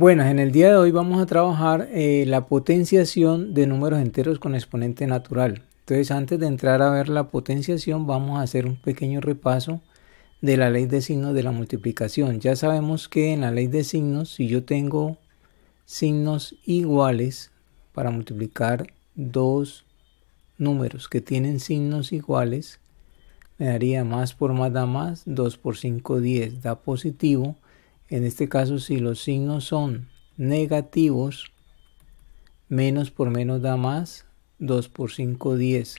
Bueno, en el día de hoy vamos a trabajar la potenciación de números enteros con exponente natural. Entonces, antes de entrar a ver la potenciación, vamos a hacer un pequeño repaso de la ley de signos de la multiplicación. Ya sabemos que en la ley de signos, si yo tengo signos iguales para multiplicar dos números que tienen signos iguales, me daría más por más da más, 2 por 5, 10, da positivo. En este caso, si los signos son negativos, menos por menos da más, 2 por 5, 10.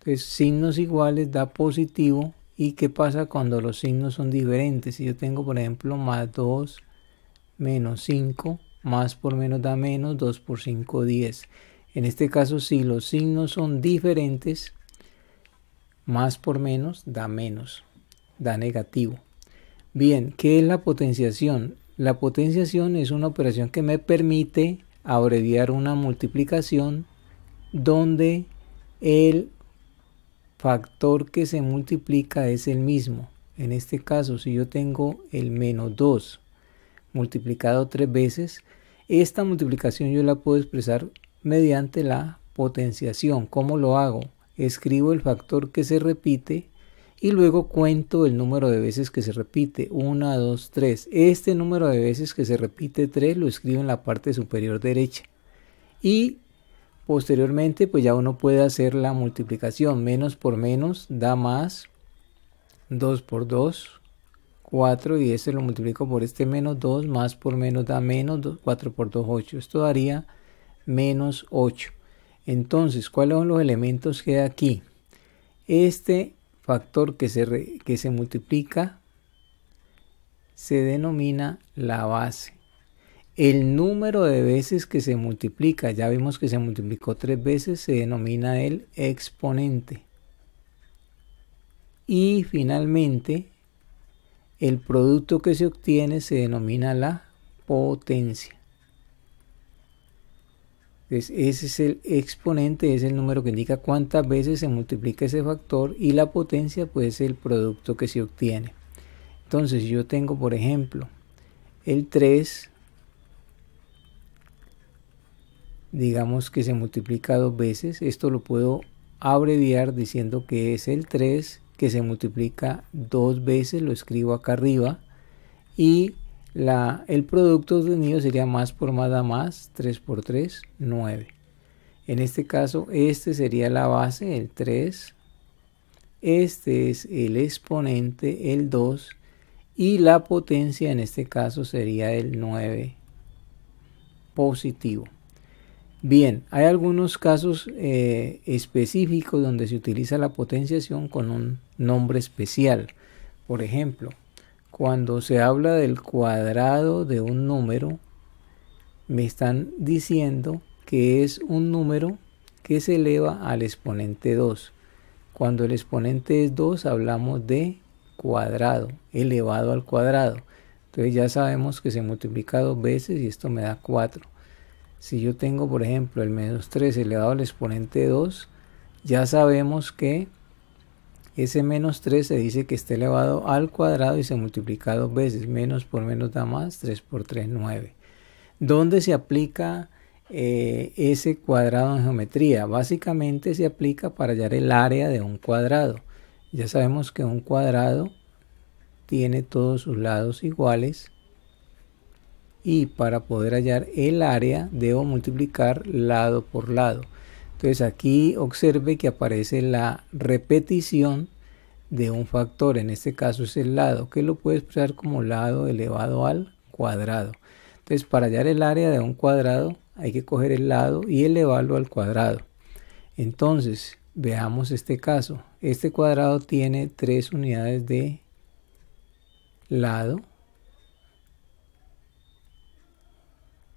Entonces, signos iguales da positivo. ¿Y qué pasa cuando los signos son diferentes? Si yo tengo, por ejemplo, más 2, menos 5, más por menos da menos, 2 por 5, 10. En este caso, si los signos son diferentes, más por menos, da negativo. Bien, ¿qué es la potenciación? La potenciación es una operación que me permite abreviar una multiplicación donde el factor que se multiplica es el mismo. En este caso, si yo tengo el menos 2 multiplicado 3 veces, esta multiplicación yo la puedo expresar mediante la potenciación. ¿Cómo lo hago? Escribo el factor que se repite y luego cuento el número de veces que se repite. 1, 2, 3. Este número de veces que se repite 3 lo escribo en la parte superior derecha. Y posteriormente pues ya uno puede hacer la multiplicación. Menos por menos da más. 2 por 2, 4, y este lo multiplico por este menos 2, más por menos da menos, 4 por 2, 8. Esto daría menos 8. Entonces, ¿cuáles son los elementos que hay aquí? Este factor que se multiplica se denomina la base. El número de veces que se multiplica, ya vimos que se multiplicó 3 veces, se denomina el exponente. Y finalmente, el producto que se obtiene se denomina la potencia. Entonces, ese es el exponente, es el número que indica cuántas veces se multiplica ese factor, y la potencia pues es el producto que se obtiene. Entonces, yo tengo, por ejemplo, el 3, digamos que se multiplica 2 veces. Esto lo puedo abreviar diciendo que es el 3 que se multiplica 2 veces, lo escribo acá arriba, y el producto obtenido sería más por más da más, 3 por 3, 9. En este caso, este sería la base, el 3. Este es el exponente, el 2. Y la potencia en este caso sería el 9 positivo. Bien, hay algunos casos específicos donde se utiliza la potenciación con un nombre especial. Por ejemplo, cuando se habla del cuadrado de un número, me están diciendo que es un número que se eleva al exponente 2. Cuando el exponente es 2, hablamos de cuadrado, elevado al cuadrado. Entonces ya sabemos que se multiplica 2 veces y esto me da 4. Si yo tengo, por ejemplo, el menos 3 elevado al exponente 2, ya sabemos que ese menos 3 se dice que está elevado al cuadrado y se multiplica 2 veces. Menos por menos da más, 3 por 3, 9. ¿Dónde se aplica ese cuadrado en geometría? Básicamente se aplica para hallar el área de un cuadrado. Ya sabemos que un cuadrado tiene todos sus lados iguales, y para poder hallar el área debo multiplicar lado por lado. Entonces aquí observe que aparece la repetición de un factor, en este caso es el lado, que lo puede expresar como lado elevado al cuadrado. Entonces, para hallar el área de un cuadrado hay que coger el lado y elevarlo al cuadrado. Entonces, veamos este caso. Este cuadrado tiene 3 unidades de lado,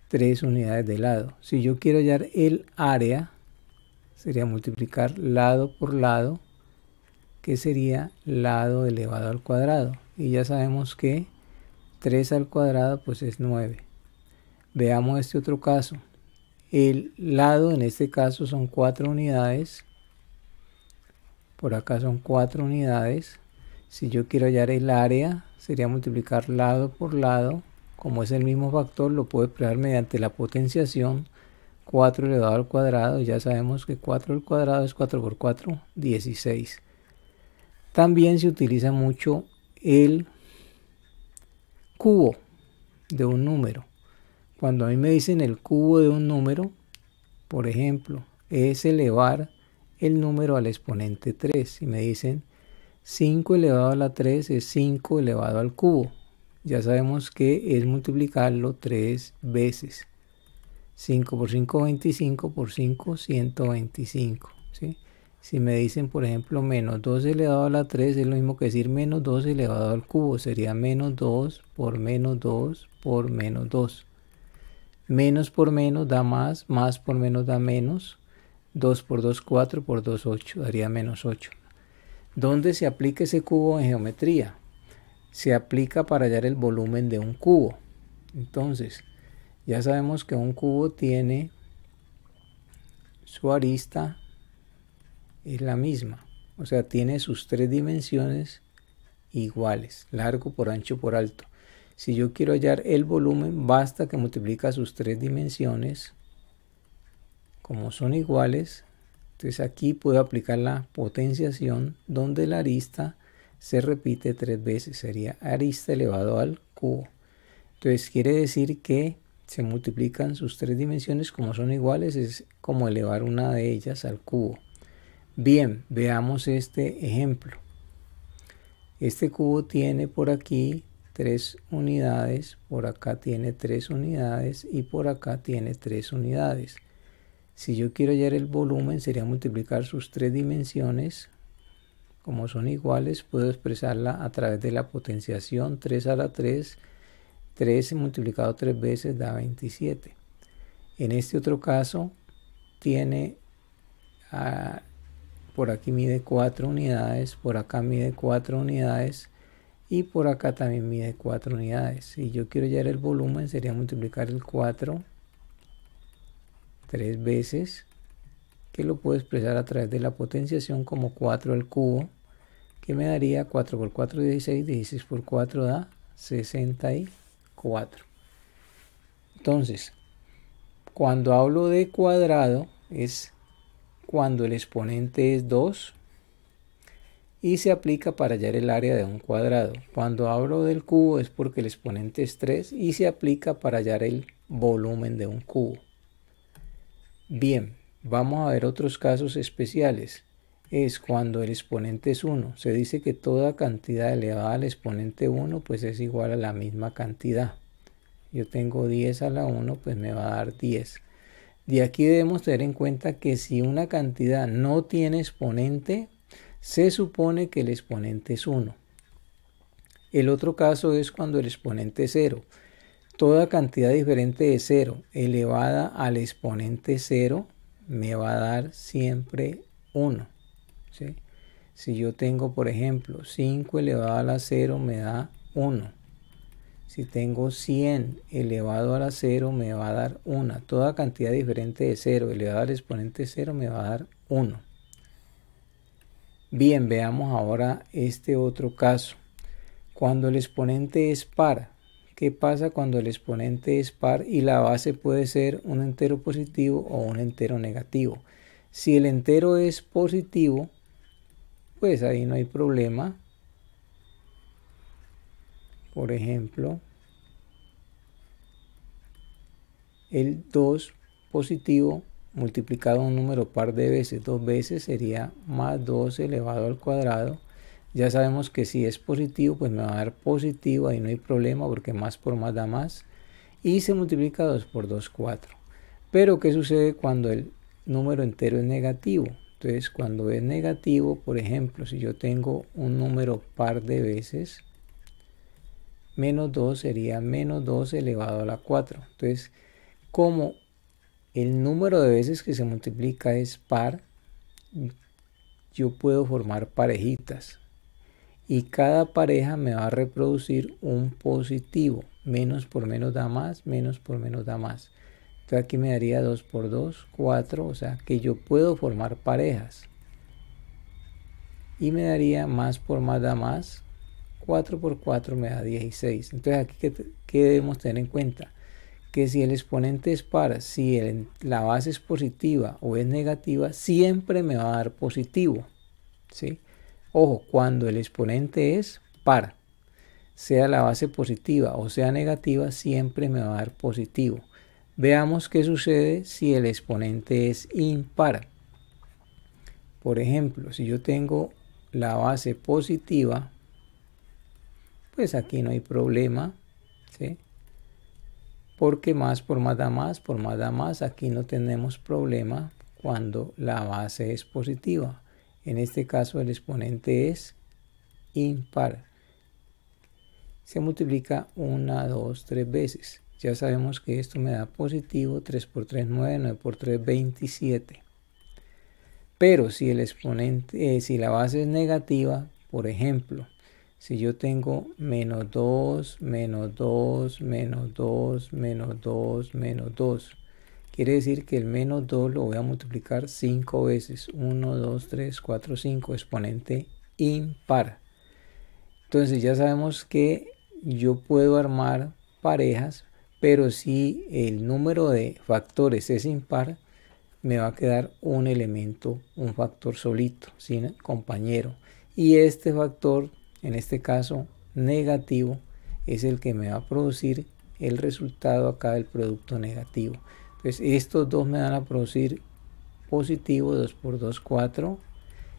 3 unidades de lado. Si yo quiero hallar el área, sería multiplicar lado por lado, que sería lado elevado al cuadrado. Y ya sabemos que 3 al cuadrado pues es 9. Veamos este otro caso. El lado en este caso son 4 unidades. Por acá son 4 unidades. Si yo quiero hallar el área, sería multiplicar lado por lado como es el mismo factor, lo puedo expresar mediante la potenciación 4 elevado al cuadrado. Ya sabemos que 4 al cuadrado es 4 por 4, 16. También se utiliza mucho el cubo de un número. Cuando a mí me dicen el cubo de un número, por ejemplo, es elevar el número al exponente 3. Si me dicen 5 elevado a la 3 es 5 elevado al cubo. Ya sabemos que es multiplicarlo 3 veces. 5 por 5, 25, por 5, 125. ¿Sí? Si me dicen, por ejemplo, menos 2 elevado a la 3, es lo mismo que decir menos 2 elevado al cubo. Sería menos 2 por menos 2 por menos 2. Menos por menos da más por menos da menos. 2 por 2, 4, por 2, 8, daría menos 8. ¿Dónde se aplica ese cubo en geometría? Se aplica para hallar el volumen de un cubo. Entonces, ya sabemos que un cubo tiene su arista, es la misma. O sea, tiene sus 3 dimensiones iguales, largo por ancho por alto. Si yo quiero hallar el volumen, basta que multiplica sus 3 dimensiones, como son iguales. Entonces aquí puedo aplicar la potenciación donde la arista se repite 3 veces. Sería arista elevado al cubo. Entonces quiere decir que se multiplican sus 3 dimensiones, como son iguales, es como elevar una de ellas al cubo. Bien, veamos este ejemplo. Este cubo tiene por aquí 3 unidades, por acá tiene 3 unidades y por acá tiene 3 unidades. Si yo quiero hallar el volumen, sería multiplicar sus 3 dimensiones. Como son iguales, puedo expresarla a través de la potenciación 3 a la 3. 3 multiplicado 3 veces da 27. En este otro caso, tiene por aquí mide 4 unidades, por acá mide 4 unidades y por acá también mide 4 unidades. Si yo quiero hallar el volumen, sería multiplicar el 4 3 veces, que lo puedo expresar a través de la potenciación como 4 al cubo, que me daría 4 por 4, 16, 16 por 4 da 64. Entonces, cuando hablo de cuadrado es cuando el exponente es 2 y se aplica para hallar el área de un cuadrado. Cuando hablo del cubo es porque el exponente es 3 y se aplica para hallar el volumen de un cubo. Bien, vamos a ver otros casos especiales. Es cuando el exponente es 1. Se dice que toda cantidad elevada al exponente 1 pues es igual a la misma cantidad. Yo tengo 10 a la 1, pues me va a dar 10. De aquí debemos tener en cuenta que si una cantidad no tiene exponente, se supone que el exponente es 1. El otro caso es cuando el exponente es 0. Toda cantidad diferente de 0 elevada al exponente 0 me va a dar siempre 1. ¿Sí? Si yo tengo, por ejemplo, 5 elevado a la 0 me da 1. Si tengo 100 elevado a la 0 me va a dar 1. Toda cantidad diferente de 0 elevada al exponente 0 me va a dar 1. Bien, veamos ahora este otro caso. Cuando el exponente es par. ¿Qué pasa cuando el exponente es par y la base puede ser un entero positivo o un entero negativo? Si el entero es positivo, pues ahí no hay problema. Por ejemplo, el 2 positivo multiplicado un número par de veces, 2 veces, sería más 2 elevado al cuadrado. Ya sabemos que si es positivo, pues me va a dar positivo, ahí no hay problema porque más por más da más. Y se multiplica 2 por 2, 4. Pero ¿qué sucede cuando el número entero es negativo? Entonces, cuando es negativo, por ejemplo, si yo tengo un número par de veces, menos 2 sería menos 2 elevado a la 4. Entonces, como el número de veces que se multiplica es par, yo puedo formar parejitas. Y cada pareja me va a reproducir un positivo. Menos por menos da más, menos por menos da más. Entonces aquí me daría 2 por 2, 4. O sea que yo puedo formar parejas. Y me daría más por más da más, 4 por 4 me da 16. Entonces aquí, ¿qué debemos tener en cuenta? Que si el exponente es par, si la base es positiva o es negativa, siempre me va a dar positivo, ¿sí? Ojo, cuando el exponente es par, sea la base positiva o sea negativa, siempre me va a dar positivo. Veamos qué sucede si el exponente es impar. Por ejemplo, si yo tengo la base positiva, pues aquí no hay problema, ¿sí? Porque más por más da más, por más da más, aquí no tenemos problema cuando la base es positiva. En este caso el exponente es impar. Se multiplica 1, 2, 3 veces. Ya sabemos que esto me da positivo, 3 por 3, 9, 9 por 3, 27. Pero si el exponente, si la base es negativa, por ejemplo, si yo tengo menos 2, menos 2, menos 2, menos 2, menos 2, quiere decir que el menos 2 lo voy a multiplicar 5 veces. 1, 2, 3, 4, 5, exponente impar. Entonces ya sabemos que yo puedo armar parejas, pero si el número de factores es impar, me va a quedar un elemento, un factor solito, sin compañero. Y este factor, en este caso negativo, es el que me va a producir el resultado acá del producto negativo. Entonces estos dos me van a producir positivo, 2 por 2, 4.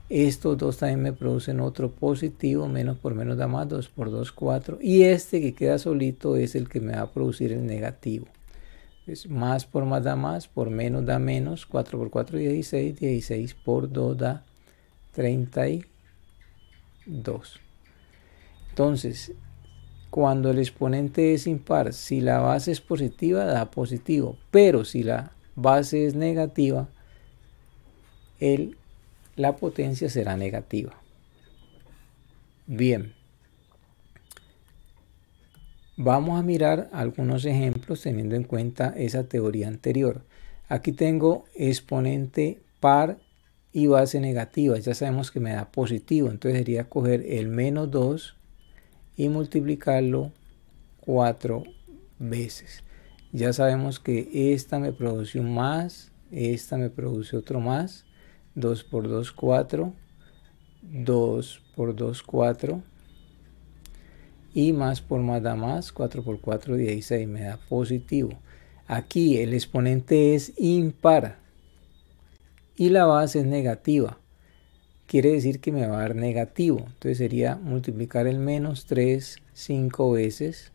Estos dos también me producen otro positivo, menos por menos da más, 2 por 2, 4. Y este que queda solito es el que me va a producir el negativo. Entonces, más por más da más, por menos da menos, 4 por 4, 16, 16 por 2 da 32. Entonces, cuando el exponente es impar, si la base es positiva, da positivo, pero si la base es negativa, la potencia será negativa. Bien. Vamos a mirar algunos ejemplos teniendo en cuenta esa teoría anterior. Aquí tengo exponente par y base negativa. Ya sabemos que me da positivo. Entonces sería coger el menos 2 y multiplicarlo 4 veces. Ya sabemos que esta me produce un más, esta me produce otro más. 2 por 2, 4. 2 por 2, 4. Y más por más da más, 4 por 4, 16, me da positivo. Aquí el exponente es impar y la base es negativa. Quiere decir que me va a dar negativo. Entonces sería multiplicar el menos 3 5 veces.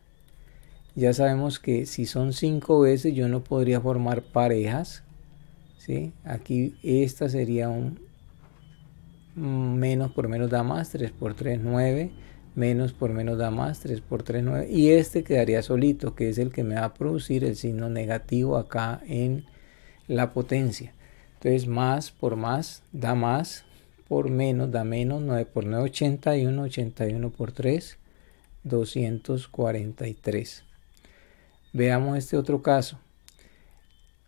Ya sabemos que si son 5 veces yo no podría formar parejas, ¿sí? Aquí esta sería un menos por menos da más, 3 por 3, 9. Menos por menos da más, 3 por 3, 9. Y este quedaría solito, que es el que me va a producir el signo negativo acá en la potencia. Entonces más por más da más, por menos da menos, 9 por 9, 81, 81 por 3, 243. Veamos este otro caso.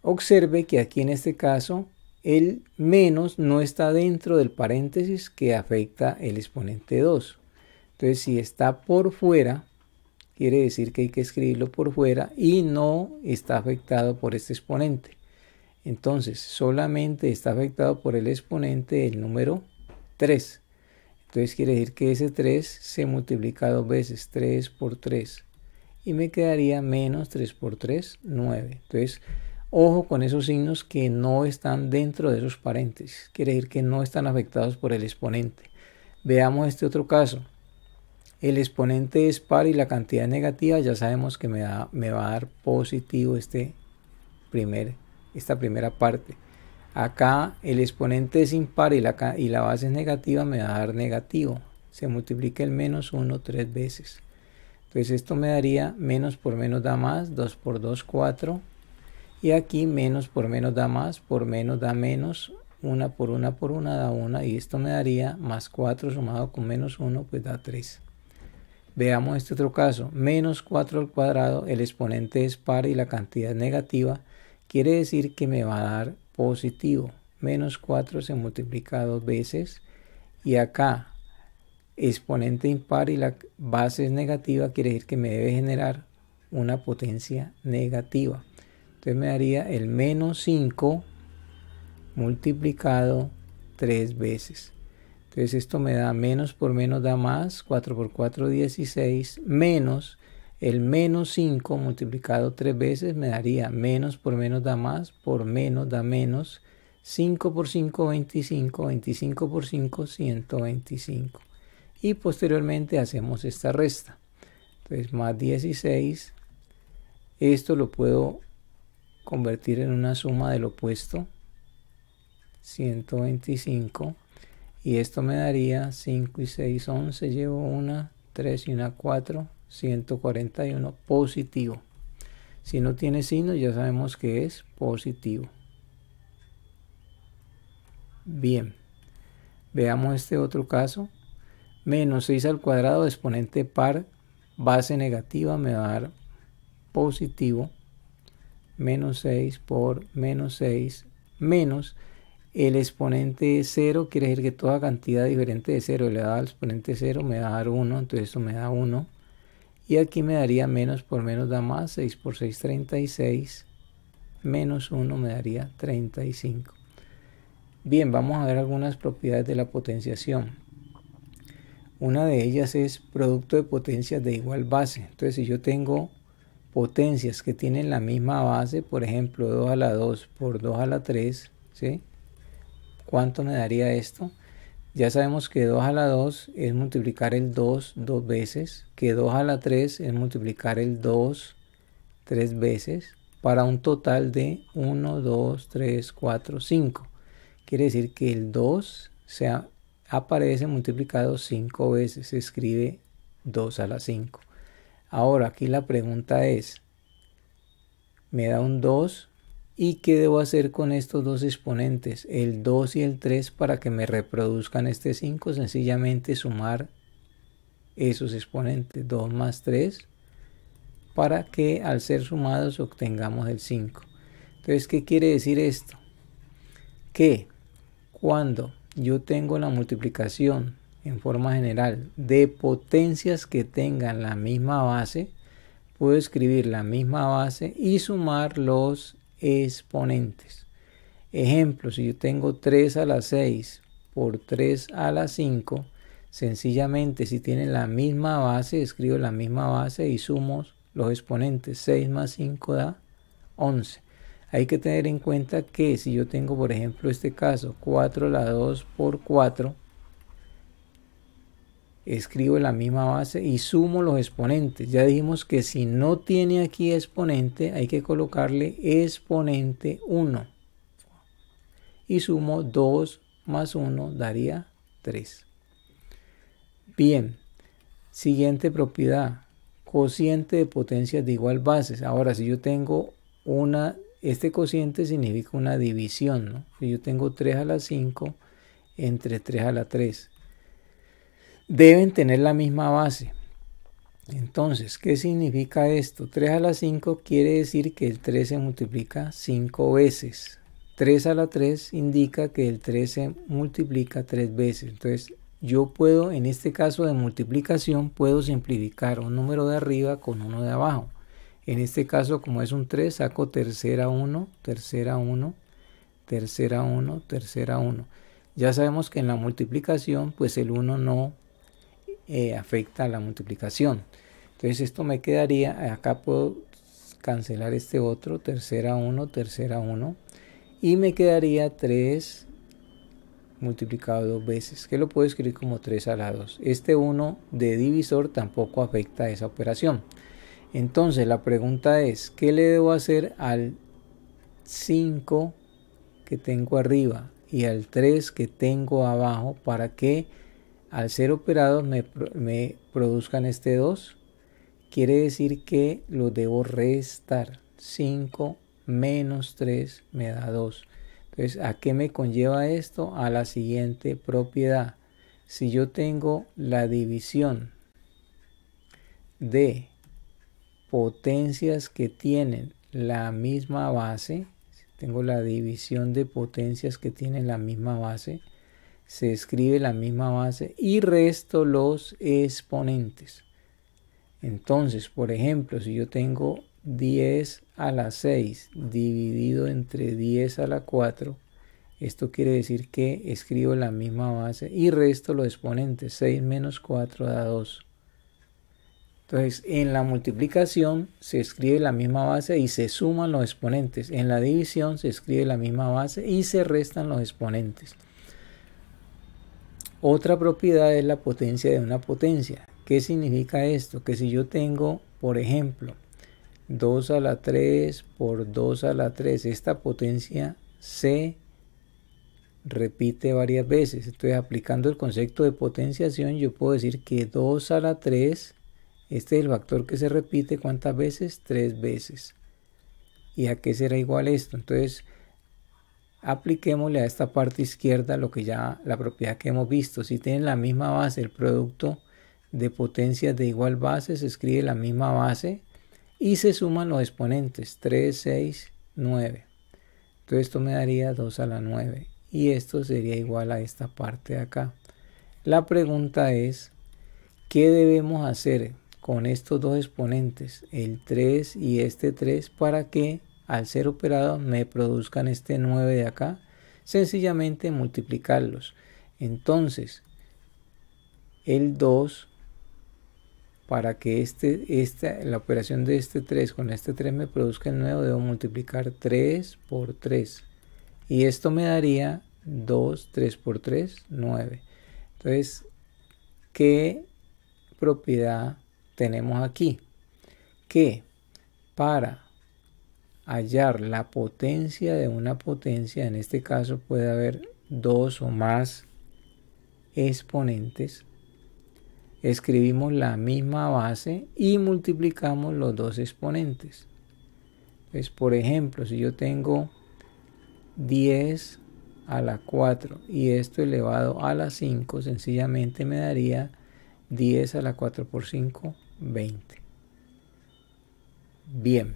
Observe que aquí en este caso el menos no está dentro del paréntesis que afecta el exponente 2. Entonces, si está por fuera, quiere decir que hay que escribirlo por fuera y no está afectado por este exponente. Entonces, solamente está afectado por el exponente el número 3. Entonces, quiere decir que ese 3 se multiplica 2 veces, 3 por 3. Y me quedaría menos 3 por 3, 9. Entonces, ojo con esos signos que no están dentro de esos paréntesis. Quiere decir que no están afectados por el exponente. Veamos este otro caso. El exponente es par y la cantidad negativa, ya sabemos que me va a dar positivo esta primera parte. Acá el exponente es impar y la base es negativa, me va a dar negativo. Se multiplica el menos 1 3 veces. Entonces esto me daría menos por menos da más, 2 por 2, 4. Y aquí menos por menos da más, por menos da menos, 1 por 1 por 1 da 1. Y esto me daría más 4 sumado con menos 1, pues da 3. Veamos este otro caso, menos 4 al cuadrado, el exponente es par y la cantidad es negativa, quiere decir que me va a dar positivo. Menos 4 se multiplica 2 veces y acá exponente impar y la base es negativa, quiere decir que me debe generar una potencia negativa. Entonces me daría el menos 5 multiplicado 3 veces. Entonces esto me da menos por menos da más, 4 por 4, 16, menos el menos 5 multiplicado 3 veces me daría menos por menos da más, por menos da menos, 5 por 5, 25, 25 por 5, 125. Y posteriormente hacemos esta resta. Entonces más 16, esto lo puedo convertir en una suma del opuesto, 125. Y esto me daría 5 y 6, 11, llevo una, 3 y una 4, 141, positivo. Si no tiene signo ya sabemos que es positivo. Bien, veamos este otro caso. Menos 6 al cuadrado, exponente par, base negativa me va a dar positivo. Menos 6 por menos 6 menos el exponente 0, quiere decir que toda cantidad diferente de 0 elevado al exponente 0 me va a dar 1, entonces esto me da 1. Y aquí me daría menos por menos da más, 6 por 6, 36, menos 1 me daría 35. Bien, vamos a ver algunas propiedades de la potenciación. Una de ellas es producto de potencias de igual base. Entonces si yo tengo potencias que tienen la misma base, por ejemplo 2 a la 2 por 2 a la 3, ¿sí? ¿Cuánto me daría esto? Ya sabemos que 2 a la 2 es multiplicar el 2 dos veces, que 2 a la 3 es multiplicar el 2 tres veces, para un total de 1, 2, 3, 4, 5. Quiere decir que el 2 aparece multiplicado 5 veces, se escribe 2 a la 5. Ahora aquí la pregunta es, me da un 2, ¿y qué debo hacer con estos dos exponentes, el 2 y el 3, para que me reproduzcan este 5? Sencillamente sumar esos exponentes, 2 más 3, para que al ser sumados obtengamos el 5. Entonces, ¿qué quiere decir esto? Que cuando yo tengo la multiplicación en forma general de potencias que tengan la misma base, puedo escribir la misma base y sumar los exponentes. Ejemplo, si yo tengo 3 a la 6 por 3 a la 5, sencillamente si tienen la misma base, escribo la misma base y sumo los exponentes. 6 más 5 da 11. Hay que tener en cuenta que si yo tengo, por ejemplo, este caso, 4 a la 2 por 4, escribo la misma base y sumo los exponentes. Ya dijimos que si no tiene aquí exponente, hay que colocarle exponente 1. Y sumo 2 más 1 daría 3. Bien, siguiente propiedad, cociente de potencias de igual bases. Ahora, si yo tengo este cociente significa una división, ¿no? Si yo tengo 3 a la 5 entre 3 a la 3. Deben tener la misma base. Entonces, ¿qué significa esto? 3 a la 5 quiere decir que el 3 se multiplica 5 veces. 3 a la 3 indica que el 3 se multiplica 3 veces. Entonces, yo puedo, en este caso de multiplicación, puedo simplificar un número de arriba con uno de abajo. En este caso, como es un 3, saco tercera 1, tercera 1, tercera 1, tercera 1. Ya sabemos que en la multiplicación, pues el 1 no afecta a la multiplicación. Entonces esto me quedaría, acá puedo cancelar este otro, tercera 1, tercera 1, y me quedaría 3 multiplicado dos veces, que lo puedo escribir como 3 a la 2. Este 1 de divisor tampoco afecta a esa operación. Entonces la pregunta es, ¿qué le debo hacer al 5 que tengo arriba y al 3 que tengo abajo para que al ser operados me produzcan este 2? Quiere decir que lo debo restar. 5 menos 3 me da 2. Entonces, ¿a qué me conlleva esto? A la siguiente propiedad. Si yo tengo la división de potencias que tienen la misma base, tengo la división de potencias que tienen la misma base, se escribe la misma base y resto los exponentes. Entonces, por ejemplo, si yo tengo 10 a la 6 dividido entre 10 a la 4, esto quiere decir que escribo la misma base y resto los exponentes. 6 menos 4 da 2. Entonces, en la multiplicación se escribe la misma base y se suman los exponentes. En la división se escribe la misma base y se restan los exponentes. Otra propiedad es la potencia de una potencia. ¿Qué significa esto? Que si yo tengo, por ejemplo, 2 a la 3 por 2 a la 3, esta potencia se repite varias veces. Entonces, aplicando el concepto de potenciación, yo puedo decir que 2 a la 3, este es el factor que se repite, ¿cuántas veces? 3 veces. ¿Y a qué será igual esto? Entonces, apliquémosle a esta parte izquierda lo que ya, la propiedad que hemos visto. Si tienen la misma base, el producto de potencias de igual base, se escribe la misma base y se suman los exponentes, 3, 6, 9. Entonces esto me daría 2 a la 9 y esto sería igual a esta parte de acá. La pregunta es, ¿qué debemos hacer con estos dos exponentes, el 3 y este 3, para que al ser operados me produzcan este 9 de acá? Sencillamente multiplicarlos. Entonces, el 2, para que la operación de este 3 con este 3 me produzca el 9, debo multiplicar 3 por 3. Y esto me daría 2, 3 por 3, 9. Entonces, ¿qué propiedad tenemos aquí? Que para hallar la potencia de una potencia, en este caso puede haber dos o más exponentes, escribimos la misma base y multiplicamos los dos exponentes. Entonces, por ejemplo, si yo tengo 10 a la 4 y esto elevado a la 5, sencillamente me daría 10 a la 4 por 5, 20. Bien.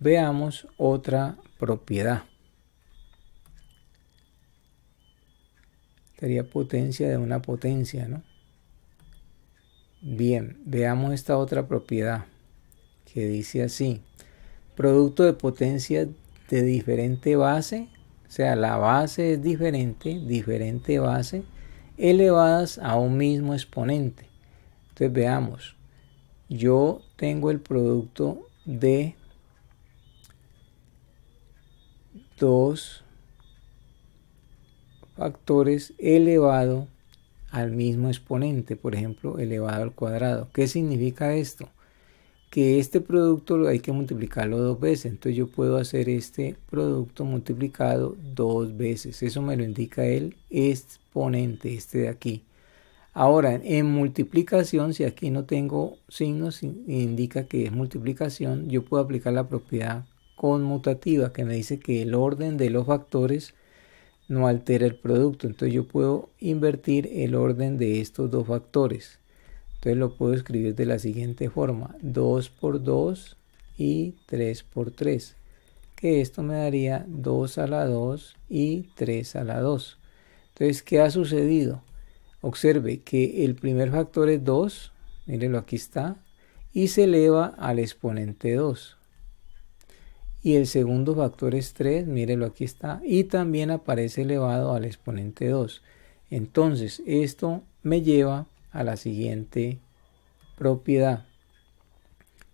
Veamos otra propiedad. Sería potencia de una potencia, ¿no? Bien, veamos esta otra propiedad que dice así. Producto de potencias de diferente base, o sea, la base es diferente base, elevadas a un mismo exponente. Entonces veamos, yo tengo el producto de dos factores elevado al mismo exponente, por ejemplo, elevado al cuadrado. ¿Qué significa esto? Que este producto hay que multiplicarlo dos veces. Entonces yo puedo hacer este producto multiplicado dos veces. Eso me lo indica el exponente, este de aquí. Ahora, en multiplicación, si aquí no tengo signos, indica que es multiplicación, yo puedo aplicar la propiedad conmutativa que me dice que el orden de los factores no altera el producto. Entonces yo puedo invertir el orden de estos dos factores. Entonces lo puedo escribir de la siguiente forma: 2 por 2 y 3 por 3. Que esto me daría 2 a la 2 y 3 a la 2. Entonces, ¿qué ha sucedido? Observe que el primer factor es 2, mírenlo, aquí está, y se eleva al exponente 2. Y el segundo factor es 3, mírenlo, aquí está, y también aparece elevado al exponente 2. Entonces, esto me lleva a la siguiente propiedad.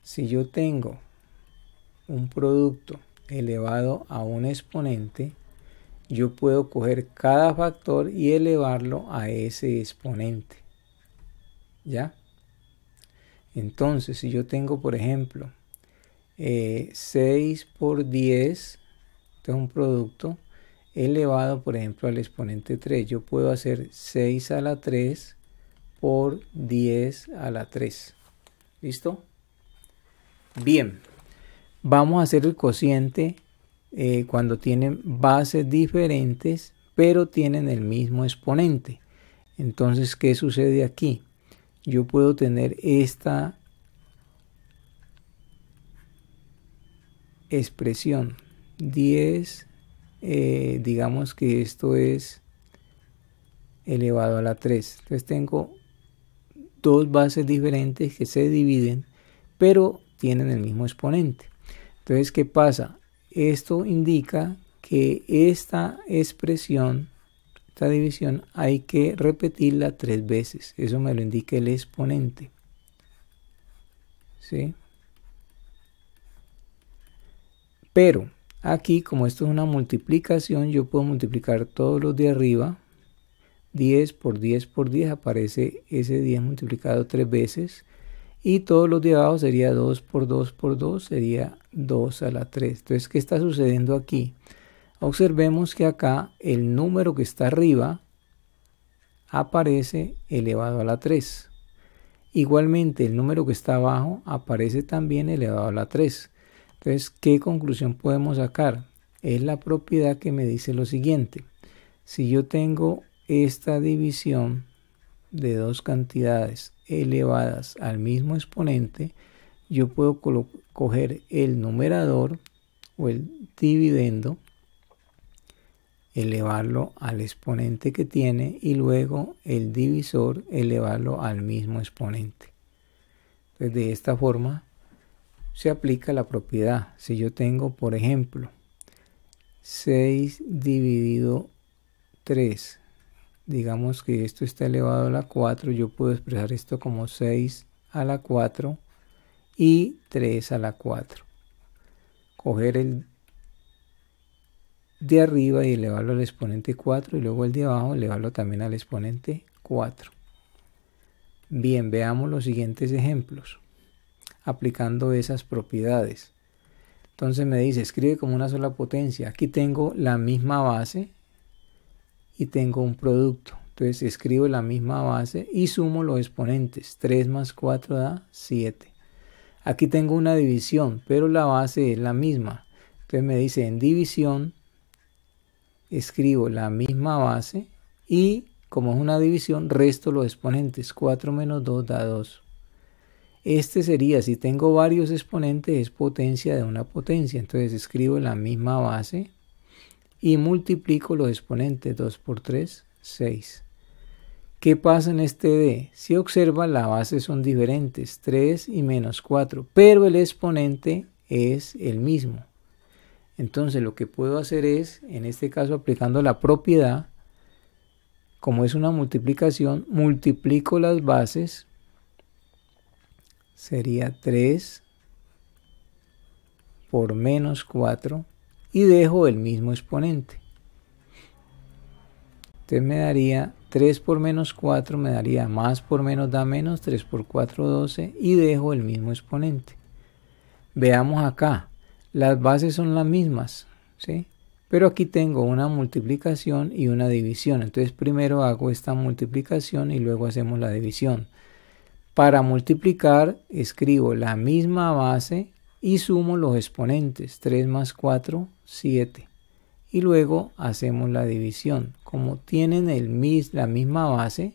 Si yo tengo un producto elevado a un exponente, yo puedo coger cada factor y elevarlo a ese exponente. ¿Ya? Entonces, si yo tengo, por ejemplo, 6 por 10, este es un producto elevado, por ejemplo, al exponente 3. Yo puedo hacer 6 a la 3 por 10 a la 3. ¿Listo? Bien. Vamos a hacer el cociente cuando tienen bases diferentes, pero tienen el mismo exponente. Entonces, ¿qué sucede aquí? Yo puedo tener esta expresión 10, digamos que esto es elevado a la 3. Entonces tengo dos bases diferentes que se dividen, pero tienen el mismo exponente. Entonces, ¿qué pasa? Esto indica que esta expresión, esta división, hay que repetirla 3 veces. Eso me lo indica el exponente. ¿Sí? Pero aquí, como esto es una multiplicación, yo puedo multiplicar todos los de arriba. 10 por 10 por 10 aparece ese 10 multiplicado 3 veces. Y todos los de abajo sería 2 por 2 por 2, sería 2 a la 3. Entonces, ¿qué está sucediendo aquí? Observemos que acá el número que está arriba aparece elevado a la 3. Igualmente, el número que está abajo aparece también elevado a la 3. Entonces, ¿qué conclusión podemos sacar? Es la propiedad que me dice lo siguiente. Si yo tengo esta división de dos cantidades elevadas al mismo exponente, yo puedo coger el numerador o el dividendo, elevarlo al exponente que tiene y luego el divisor elevarlo al mismo exponente. Entonces, de esta forma se aplica la propiedad. Si yo tengo, por ejemplo, 6 dividido 3, digamos que esto está elevado a la 4, yo puedo expresar esto como 6 a la 4 y 3 a la 4. Coger el de arriba y elevarlo al exponente 4 y luego el de abajo elevarlo también al exponente 4. Bien, veamos los siguientes ejemplos aplicando esas propiedades. Entonces me dice, escribe como una sola potencia. Aquí tengo la misma base y tengo un producto. Entonces escribo la misma base y sumo los exponentes. 3 más 4 da 7. Aquí tengo una división, pero la base es la misma. Entonces me dice, en división escribo la misma base y como es una división, resto los exponentes. 4 menos 2 da 2. Este sería, si tengo varios exponentes, es potencia de una potencia. Entonces escribo la misma base y multiplico los exponentes. 2 por 3, 6. ¿Qué pasa en este D? Si observa, las bases son diferentes, 3 y menos 4, pero el exponente es el mismo. Entonces lo que puedo hacer es, en este caso aplicando la propiedad, como es una multiplicación, multiplico las bases. Sería 3 por menos 4 y dejo el mismo exponente. Entonces me daría 3 por menos 4, me daría más por menos da menos, 3 por 4, 12 y dejo el mismo exponente. Veamos acá, las bases son las mismas, ¿sí? Pero aquí tengo una multiplicación y una división. Entonces primero hago esta multiplicación y luego hacemos la división. Para multiplicar, escribo la misma base y sumo los exponentes. 3 más 4, 7. Y luego hacemos la división. Como tienen la misma base,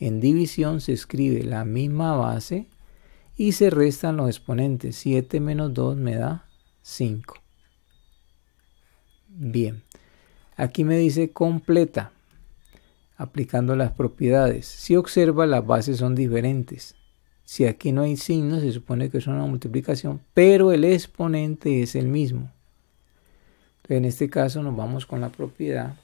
en división se escribe la misma base y se restan los exponentes. 7 menos 2 me da 5. Bien. Aquí me dice completa. Aplicando las propiedades. Si observa, las bases son diferentes. Si aquí no hay signos, se supone que es una multiplicación, pero el exponente es el mismo. Entonces, en este caso nos vamos con la propiedad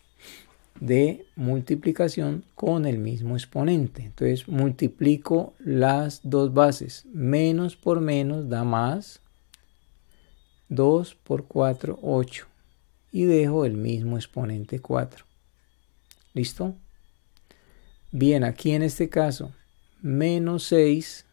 de multiplicación con el mismo exponente. Entonces multiplico las dos bases. Menos por menos da más. 2 por 4, 8. Y dejo el mismo exponente 4. ¿Listo? Bien, aquí en este caso, menos 6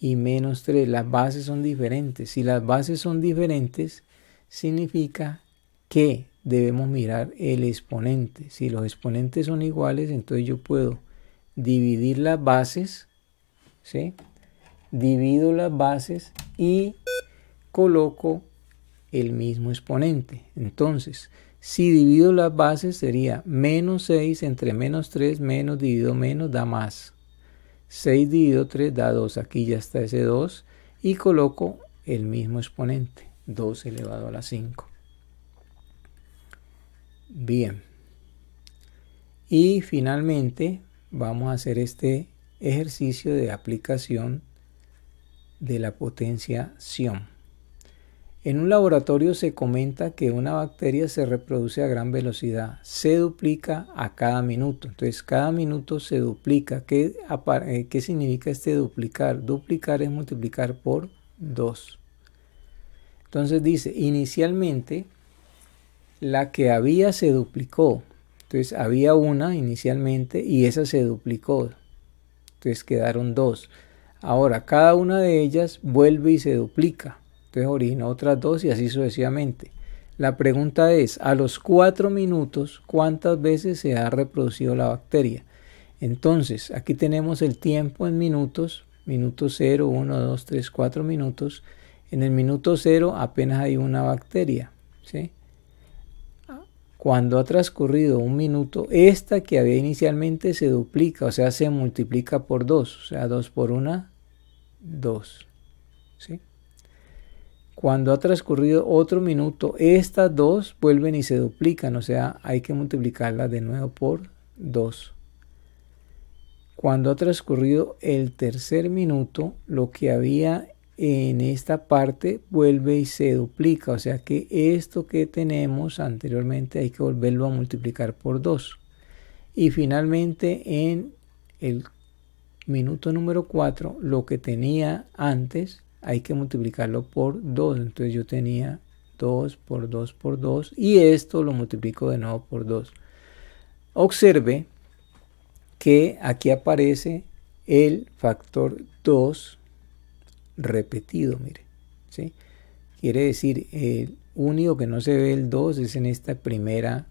y menos 3, las bases son diferentes. Si las bases son diferentes, significa que debemos mirar el exponente. Si los exponentes son iguales, entonces yo puedo dividir las bases, ¿sí? Divido las bases y coloco el mismo exponente. Entonces, si divido las bases sería menos 6 entre menos 3, menos dividido menos da más. 6 dividido 3 da 2. Aquí ya está ese 2 y coloco el mismo exponente, 2 elevado a la 5. Bien. Y finalmente vamos a hacer este ejercicio de aplicación de la potenciación. En un laboratorio se comenta que una bacteria se reproduce a gran velocidad, se duplica a cada minuto. Entonces, cada minuto se duplica. ¿Qué significa este duplicar? Duplicar es multiplicar por 2. Entonces dice, inicialmente la que había se duplicó. Entonces, había una inicialmente y esa se duplicó. Entonces, quedaron 2. Ahora, cada una de ellas vuelve y se duplica. Entonces origina otras 2 y así sucesivamente. La pregunta es, a los 4 minutos, ¿cuántas veces se ha reproducido la bacteria? Entonces, aquí tenemos el tiempo en minutos, minuto 0, 1, 2, 3, 4 minutos. En el minuto 0 apenas hay una bacteria, ¿sí? Cuando ha transcurrido un minuto, esta que había inicialmente se duplica, o sea, se multiplica por 2, o sea, 2 por 1, 2, ¿sí? Cuando ha transcurrido otro minuto, estas 2 vuelven y se duplican, o sea, hay que multiplicarlas de nuevo por 2. Cuando ha transcurrido el tercer minuto, lo que había en esta parte vuelve y se duplica, o sea que esto que tenemos anteriormente hay que volverlo a multiplicar por 2. Y finalmente en el minuto número 4, lo que tenía antes hay que multiplicarlo por 2. Entonces yo tenía 2 por 2 por 2 y esto lo multiplico de nuevo por 2. Observe que aquí aparece el factor 2 repetido, mire, ¿sí? Quiere decir, el único que no se ve el 2 es en esta primera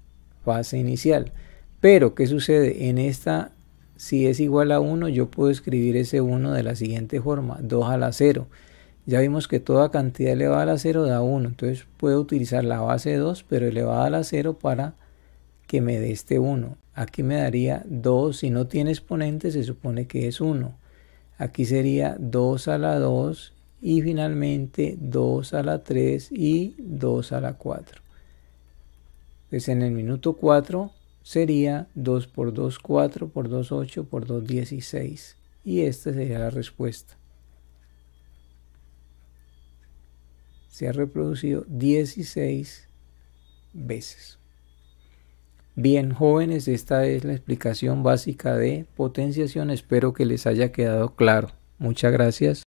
fase inicial. Pero, ¿qué sucede? En esta, si es igual a 1, yo puedo escribir ese 1 de la siguiente forma, 2 a la 0. Ya vimos que toda cantidad elevada a la 0 da 1. Entonces puedo utilizar la base 2, pero elevada a la 0 para que me dé este 1. Aquí me daría 2. Si no tiene exponente, se supone que es 1. Aquí sería 2 a la 2 y finalmente 2 a la 3 y 2 a la 4. Entonces en el minuto 4 sería 2 por 2, 4, por 2, 8, por 2, 16. Y esta sería la respuesta. Se ha reproducido 16 veces. Bien, jóvenes, esta es la explicación básica de potenciación. Espero que les haya quedado claro. Muchas gracias.